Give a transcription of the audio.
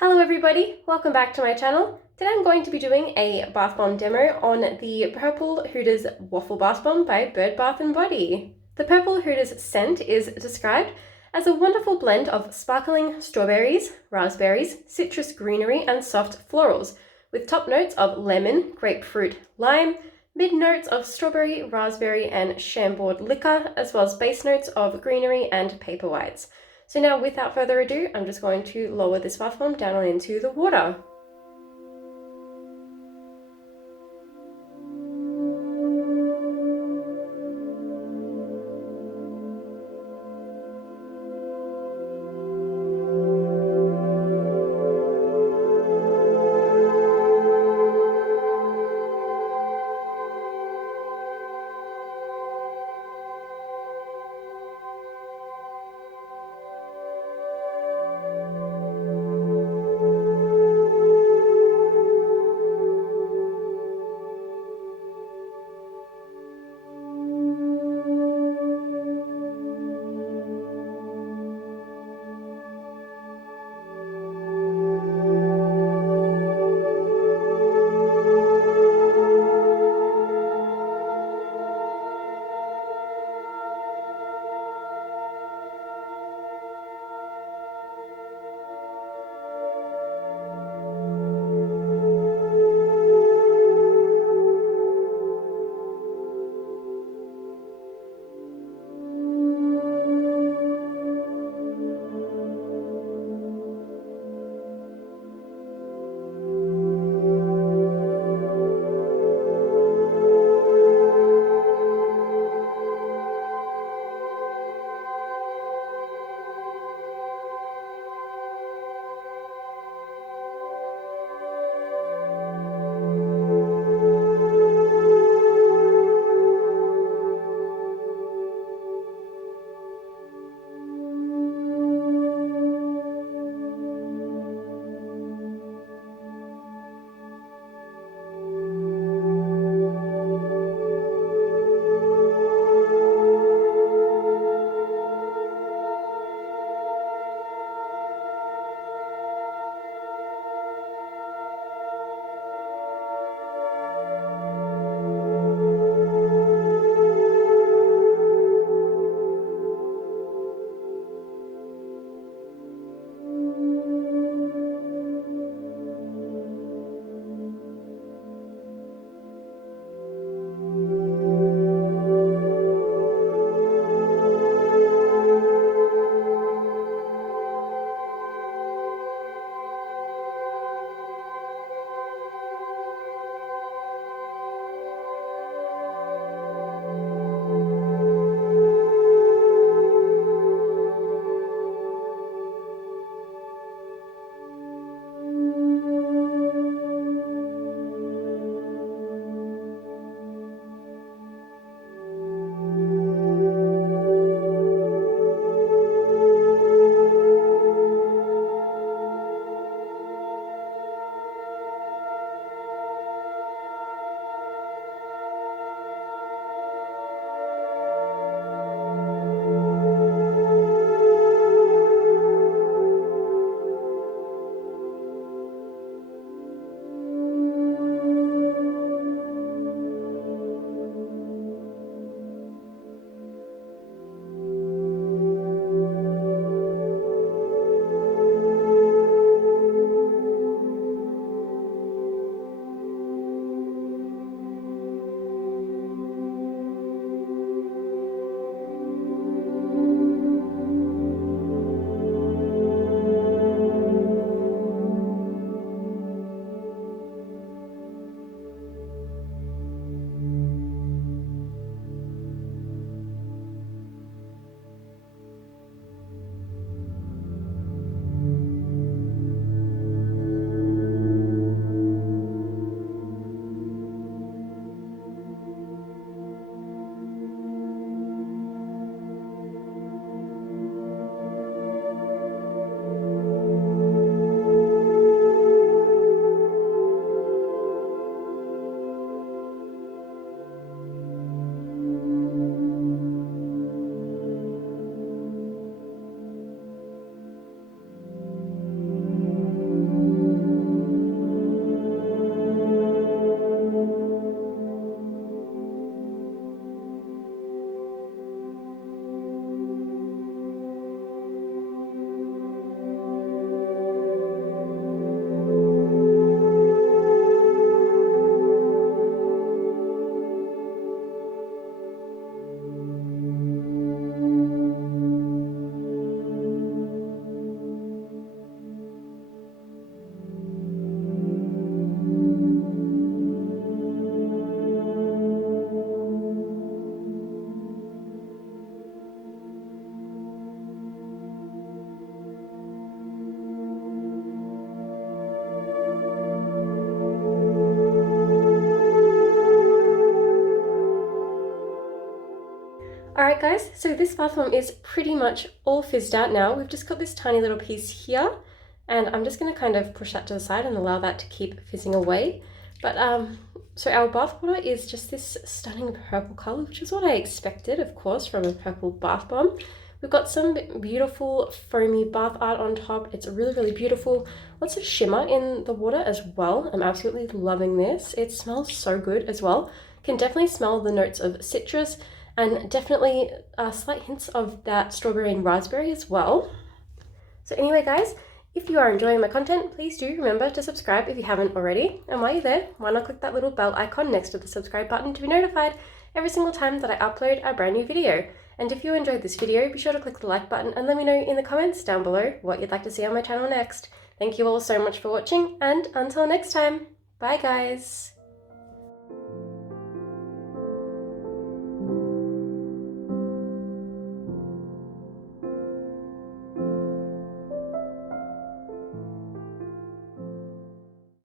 Hello everybody, welcome back to my channel. Today I'm going to be doing a bath bomb demo on the Purple Hooters Waffle Bath Bomb by Bird Bath & Body. The Purple Hooters scent is described as a wonderful blend of sparkling strawberries, raspberries, citrus greenery and soft florals, with top notes of lemon, grapefruit, lime, mid notes of strawberry, raspberry and chambord liquor, as well as base notes of greenery and paper whites. So now, without further ado, I'm just going to lower this bath bomb down into the water. Alright guys, so this bath bomb is pretty much all fizzed out now. We've just got this tiny little piece here, and I'm just going to kind of push that to the side and allow that to keep fizzing away. But so our bath water is just this stunning purple colour, which is what I expected, of course, from a purple bath bomb. We've got some beautiful foamy bath art on top. It's really, really beautiful. Lots of shimmer in the water as well. I'm absolutely loving this. It smells so good as well. Can definitely smell the notes of citrus and definitely slight hints of that strawberry and raspberry as well. So anyway guys, if you are enjoying my content, please do remember to subscribe if you haven't already. And while you're there, why not click that little bell icon next to the subscribe button to be notified every single time that I upload a brand new video. And if you enjoyed this video, be sure to click the like button and let me know in the comments down below what you'd like to see on my channel next. Thank you all so much for watching, and until next time, bye guys!